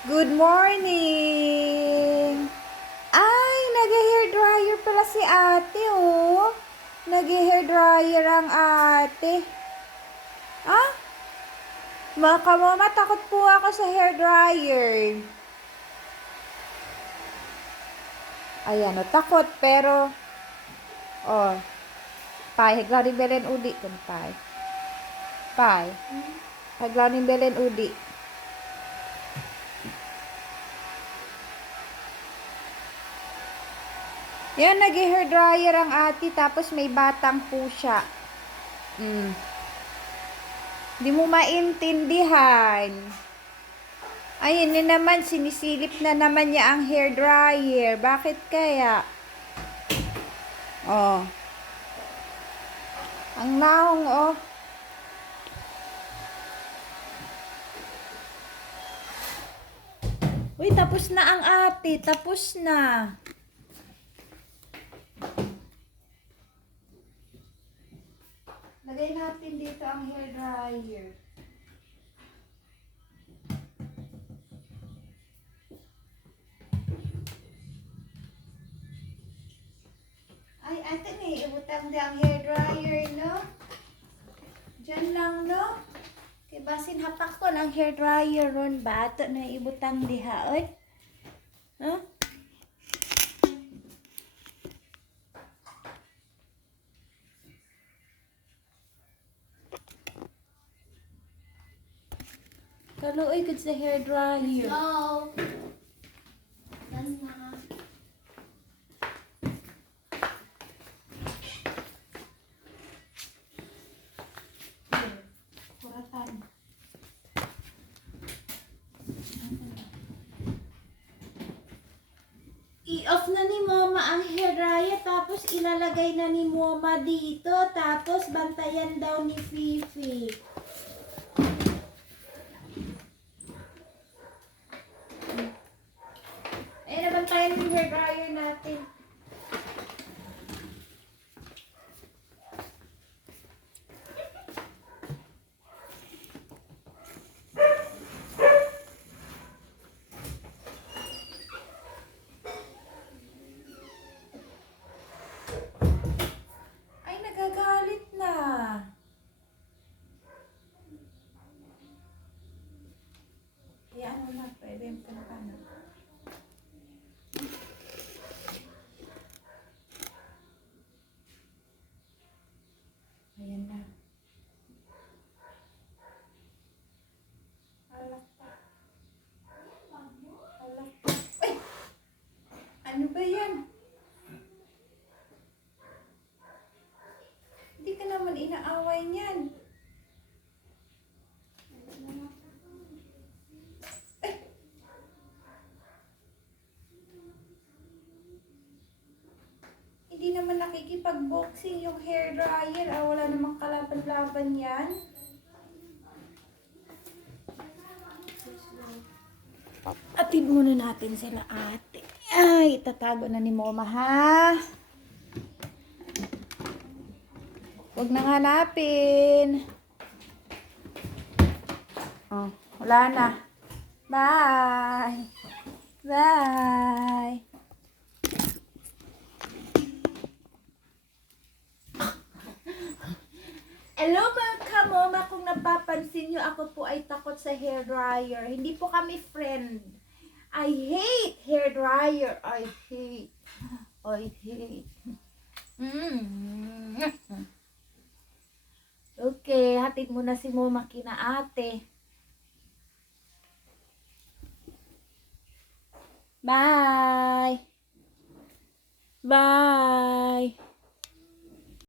Good morning! Ay, nag-hair dryer pala si ate, oh. Nag-hair dryer ang ate. Ah, mga kamama, takot po ako sa hair dryer. Ayan, oh, takot, pero, oh, pai, haglaring belen udi, kan pai. Pai, haglaring belen udi. Yan, nag-hair dryer ang ate, tapos may batang po siya. Di mo maintindihan. Ayun na naman, sinisilip na naman niya ang hair dryer. Bakit kaya? Oh. Ang naong, oh. Uy, tapos na ang ate. Tapos na. Lagay natin dito ang hair dryer. Ay, ate, naiibutang di ang hair dryer, no? Diyan lang, no? Kaya basin hapak ko ng hair dryer ron. Bato na ibutang diha, oy. Huh? Kaluoy gud sa hair dryer. Go. That's not. Kuratan. I-off na ni Mama ang hair dryer, tapos ilalagay na ni Mama dito, tapos bantayan daw ni Fifi. Ayun na, bantayan yung hair dryer natin. Ay, nagagalit na. Ayan mo na, pwede yung kankana. Ayan na. Alak pa. Alak pa. Ay! Ano ba yan? Hindi ka naman inaaway niyan. Ay! Hindi naman nakikipag-boxing yung hair dryer. Ah, wala namang kalaban-laban yan. Atid muna natin sila ate. Ay, itatago na ni Mama, ha? Huwag nang hanapin. Oh, wala na. Bye. Bye. Hello mga kamoma, kung napapansin nyo, ako po ay takot sa hair dryer. Hindi po kami friend. I hate hair dryer. I hate. I hate. Okay, hatid mo na si Mama kina ate. Bye. Bye.